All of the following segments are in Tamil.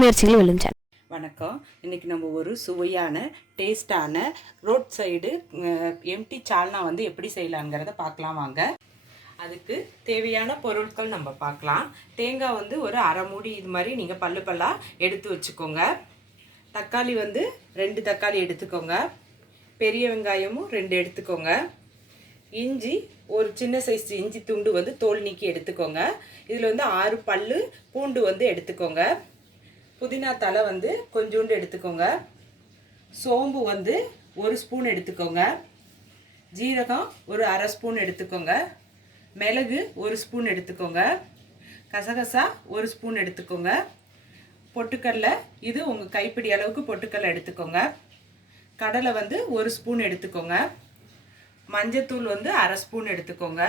முயற்சிகள் வெல்லும் சேனல். வணக்கம். இன்றைக்கி நம்ம ஒரு சுவையான டேஸ்டான ரோட் சைடு எம்டி சால்னா வந்து எப்படி செய்யலாங்கிறத பார்க்கலாம் வாங்க. அதுக்கு தேவையான பொருட்கள் நம்ம பார்க்கலாம். தேங்காய் வந்து ஒரு அரை மூடி இது மாதிரி நீங்கள் பல்லு பல்லாக எடுத்து வச்சுக்கோங்க. தக்காளி வந்து 2 தக்காளி எடுத்துக்கோங்க. பெரிய வெங்காயமும் 2 எடுத்துக்கோங்க. இஞ்சி ஒரு சின்ன சைஸ் இஞ்சி துண்டு வந்து தோல் நீக்கி எடுத்துக்கோங்க. இதில் வந்து 6 பல்லு பூண்டு வந்து எடுத்துக்கோங்க. புதினா தலை வந்து கொஞ்சோண்டு எடுத்துக்கோங்க. சோம்பு வந்து 1 ஸ்பூன் எடுத்துக்கோங்க. ஜீரகம் ஒரு அரை ஸ்பூன் எடுத்துக்கோங்க. மிளகு 1 ஸ்பூன் எடுத்துக்கோங்க. கசகசா 1 ஸ்பூன் எடுத்துக்கோங்க. பொட்டுக்கடலை இது உங்கள் கைப்பிடி அளவுக்கு பொட்டுக்கடலை எடுத்துக்கோங்க. கடலை வந்து 1 ஸ்பூன் எடுத்துக்கோங்க. மஞ்சத்தூள் வந்து அரை ஸ்பூன் எடுத்துக்கோங்க.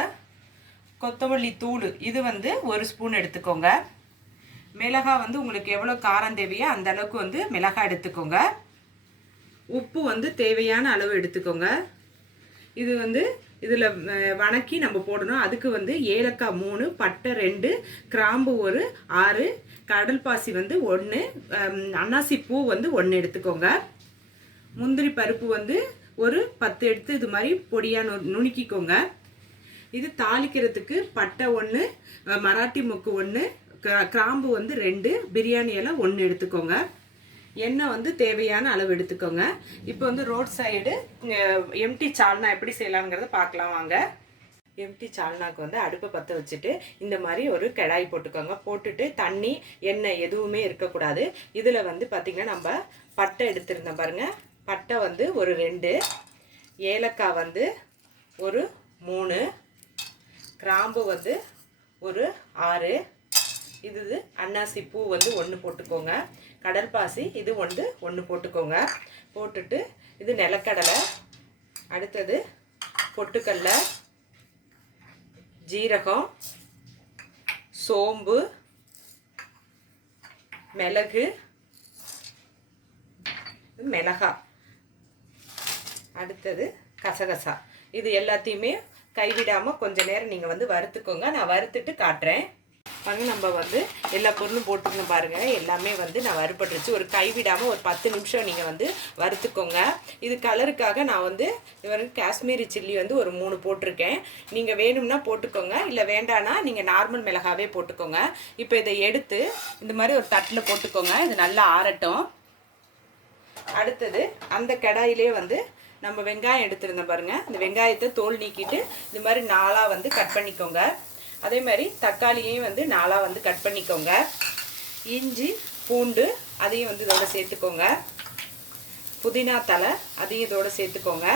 கொத்தமல்லி தூள் இது வந்து 1 ஸ்பூன் எடுத்துக்கோங்க. மிளகாய் வந்து உங்களுக்கு எவ்வளோ காரம் தேவையோ அந்த அளவுக்கு வந்து மிளகாய் எடுத்துக்கோங்க. உப்பு வந்து தேவையான அளவு எடுத்துக்கோங்க. இது வந்து இதில் வணக்கி நம்ம போடணும். அதுக்கு வந்து ஏலக்காய் 3, பட்டை 2, கிராம்பு ஒரு 6, கடல் பாசி வந்து 1, அன்னாசி பூ வந்து 1 எடுத்துக்கோங்க. முந்திரி பருப்பு வந்து ஒரு 10 எடுத்து இது மாதிரி பொடியாக நுணுக்கிக்கோங்க. இது தாளிக்கிறதுக்கு பட்டை 1, மராட்டி மொக்கு 1, கிராம்பு வந்து 2, பிரியாணி இலை 1 எடுத்துக்கோங்க. எண்ணெய் வந்து தேவையான அளவு எடுத்துக்கோங்க. இப்போ வந்து ரோட் சைடு எம்டி சால்னா எப்படி செய்யலாங்கிறத பார்க்கலாம் வாங்க. எம்டி சால்னாக்கு வந்து அடுப்பை பற்ற வச்சுட்டு இந்த மாதிரி ஒரு கடாய் போட்டுக்கோங்க. போட்டுட்டு தண்ணி எண்ணெய் எதுவுமே இருக்கக்கூடாது. இதில் வந்து பார்த்திங்கன்னா நம்ம பட்டை எடுத்துருந்தோம் பாருங்கள். பட்டை வந்து ஒரு 2, ஏலக்காய் வந்து ஒரு 3, கிராம்பு வந்து ஒரு 6, இது அன்னாசி பூ வந்து 1 போட்டுக்கோங்க. கடற்பாசி இது 1 போட்டுக்கோங்க. போட்டுட்டு இது நிலக்கடலை, அடுத்தது பொட்டுக்கடலை, ஜீரகம், சோம்பு, மிளகு, மிளகாய், அடுத்தது கசகசா. இது எல்லாத்தையுமே கைவிடாமல் கொஞ்சம் நேரம் நீங்கள் வந்து வறுத்துக்கோங்க. நான் வறுத்துட்டு காட்டுறேன் பாருங்க. நம்ம வந்து எல்லா பொருளும் போட்டுக்கணும் பாருங்கள். எல்லாமே வந்து நான் வறுபட்டுருச்சு. ஒரு கைவிடாமல் ஒரு 10 நிமிஷம் நீங்கள் வந்து வறுத்துக்கோங்க. இது கலருக்காக நான் வந்து காஷ்மீரி சில்லி வந்து ஒரு 3 போட்டிருக்கேன். நீங்கள் வேணும்னா போட்டுக்கோங்க, இல்லை வேண்டானா நீங்கள் நார்மல் மிளகாவே போட்டுக்கோங்க. இப்போ இதை எடுத்து இந்த மாதிரி ஒரு தட்டில் போட்டுக்கோங்க. இது நல்லா ஆறட்டும். அடுத்தது அந்த கடாயிலே வந்து நம்ம வெங்காயம் எடுத்துருந்தோம் பாருங்கள். இந்த வெங்காயத்தை தோல் நீக்கிட்டு இந்த மாதிரி 4ஆக வந்து கட் பண்ணிக்கோங்க. அதே மாதிரி தக்காளியையும் வந்து 4ஆக வந்து கட் பண்ணிக்கோங்க. இஞ்சி பூண்டு அதையும் வந்து இதோட சேர்த்துக்கோங்க. புதினா தலை அதையும் இதோட சேர்த்துக்கோங்க.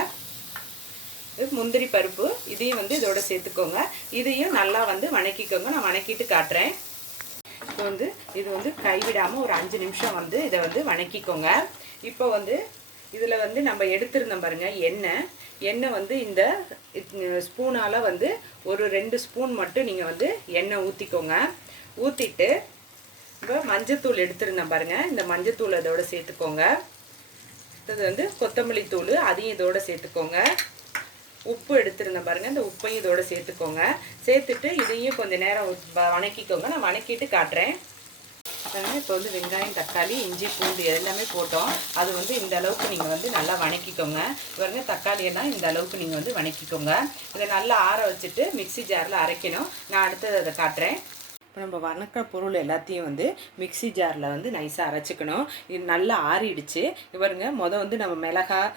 முந்திரி பருப்பு இதையும் வந்து இதோட சேர்த்துக்கோங்க. இதையும் நல்லா வந்து வணக்கிக்கோங்க. நான் வணக்கிட்டு காட்டுறேன். இப்போ வந்து இது வந்து கைவிடாமல் ஒரு 5 நிமிஷம் வந்து இதை வந்து வணக்கிக்கோங்க. இப்போ வந்து இதில் வந்து நம்ம எடுத்துருந்தோம் பாருங்கள் எண்ணெய் வந்து இந்த ஸ்பூனால் வந்து ஒரு 2 ஸ்பூன் மட்டும் நீங்கள் வந்து எண்ணெய் ஊற்றிக்கோங்க. ஊற்றிட்டு இப்போ மஞ்சத்தூள் எடுத்துருந்தேன் பாருங்கள். இந்த மஞ்சத்தூள் இதோட சேர்த்துக்கோங்க. இது வந்து கொத்தமல்லி தூள் அதையும் இதோட சேர்த்துக்கோங்க. உப்பு எடுத்துருந்தேன் பாருங்கள். இந்த உப்பையும் இதோட சேர்த்துக்கோங்க. சேர்த்துட்டு இதையும் கொஞ்சம் நேரம் வணக்கிக்கோங்க. நான் வணக்கிட்டு காட்டுறேன். இப்போ வந்து வெங்காயம் தக்காளி இஞ்சி பூண்டு எல்லாமே போட்டோம். அது வந்து இந்த அளவுக்கு நீங்கள் வந்து நல்லா வணக்கிக்கோங்க. பாருங்க தக்காளியெல்லாம் இந்த அளவுக்கு நீங்கள் வந்து வணக்கிக்கோங்க. இதை நல்லா ஆற வச்சுட்டு மிக்சி ஜாரில் அரைக்கணும். நான் அடுத்தது அதை காட்டுறேன். இப்போ நம்ம வணக்கிற பொருள் எல்லாத்தையும் வந்து மிக்சி ஜாரில் வந்து நைஸாக அரைச்சிக்கணும். இது நல்லா ஆறிடுச்சு. பாருங்க வந்து நம்ம மிளகாய்,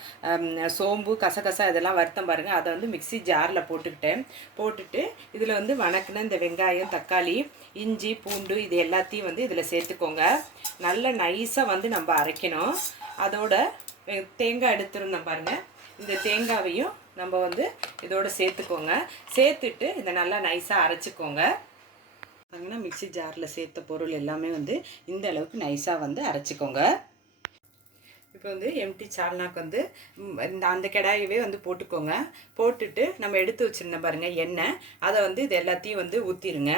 சோம்பு, கசகசா இதெல்லாம் வறுத்தம் பாருங்கள். அதை வந்து மிக்சி ஜாரில் போட்டுட்டு இதில் வந்து வணக்கின இந்த வெங்காயம் தக்காளி இஞ்சி பூண்டு இது எல்லாத்தையும் வந்து இதில் சேர்த்துக்கோங்க. நல்ல நைஸாக வந்து நம்ம அரைக்கணும். அதோட தேங்காய் எடுத்துருந்தோம் பாருங்கள். இந்த தேங்காவையும் நம்ம வந்து இதோட சேர்த்துக்கோங்க. சேர்த்துட்டு இதை நல்லா நைஸாக அரைச்சிக்கோங்க. பாருங்கன்னா மிக்சி ஜாரில் சேர்த்த பொருள் எல்லாமே வந்து இந்த அளவுக்கு நைஸாக வந்து அரைச்சிக்கோங்க. இப்போ வந்து எம்டி சால்னாக்கு வந்து அந்த கடாயவே வந்து போட்டுக்கோங்க. போட்டுட்டு நம்ம எடுத்து வச்சுருந்தோம் பாருங்கள் எண்ணெய், அதை வந்து இது எல்லாத்தையும் வந்து ஊற்றிடுங்க.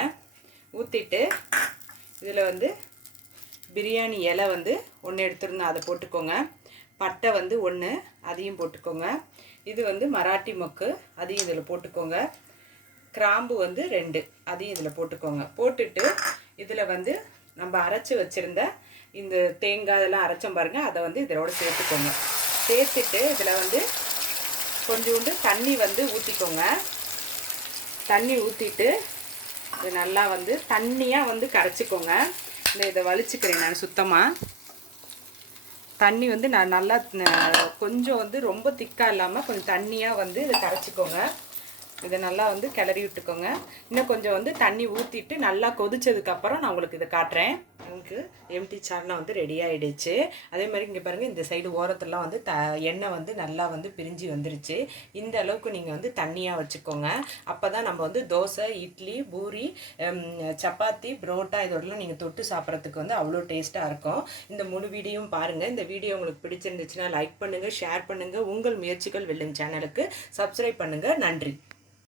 ஊற்றிட்டு இதில் வந்து பிரியாணி இலை வந்து 1 எடுத்துருந்தோம், அதை போட்டுக்கோங்க. பட்டை வந்து 1 அதையும் போட்டுக்கோங்க. இது வந்து மராட்டி மொக்கு அதையும் இதில் போட்டுக்கோங்க. கிராம்பு வந்து 2 அதையும் இதில் போட்டுக்கோங்க. போட்டுட்டு இதில் வந்து நம்ம அரைச்சி வச்சுருந்த இந்த தேங்காய் இதெல்லாம் அரைச்சோம் பாருங்கள், அதை வந்து இதோட சேர்த்துக்கோங்க. சேர்த்துட்டு இதில் வந்து கொஞ்சோண்டு தண்ணி வந்து ஊற்றிக்கோங்க. தண்ணி ஊற்றிட்டு இது நல்லா வந்து தண்ணியாக வந்து கரைச்சிக்கோங்க. இதை வலிச்சுக்கிறேன் நான் சுத்தமாக. தண்ணி வந்து நான் நல்லா கொஞ்சம் வந்து ரொம்ப திக்காக இல்லாமல் கொஞ்சம் தண்ணியாக வந்து இதை கரைச்சிக்கோங்க. இதை நல்லா வந்து கிளறி விட்டுக்கோங்க. இன்னும் கொஞ்சம் வந்து தண்ணி ஊற்றிட்டு நல்லா கொதிச்சதுக்கப்புறம் நான் உங்களுக்கு இதை காட்டுறேன். எனக்கு எம்டி சால்னா வந்து ரெடி ஆகிடுச்சு. அதே மாதிரி இங்கே பாருங்கள், இந்த சைடு ஓரத்துலாம் வந்து எண்ணெய் வந்து நல்லா வந்து பிரிஞ்சு வந்துருச்சு. இந்த அளவுக்கு நீங்கள் வந்து தண்ணியாக வச்சுக்கோங்க. அப்போ தான் நம்ம வந்து தோசை, இட்லி, பூரி, சப்பாத்தி, புரோட்டா இதோடலாம் நீங்கள் தொட்டு சாப்பிட்றதுக்கு வந்து அவ்வளோ டேஸ்ட்டாக இருக்கும். இந்த முழு வீடியோவும் பாருங்கள். இந்த வீடியோ உங்களுக்கு பிடிச்சிருந்துச்சுன்னா லைக் பண்ணுங்கள், ஷேர் பண்ணுங்கள். உங்கள் முயற்சிகள் வெல்லும் சேனலுக்கு சப்ஸ்கிரைப் பண்ணுங்கள். நன்றி.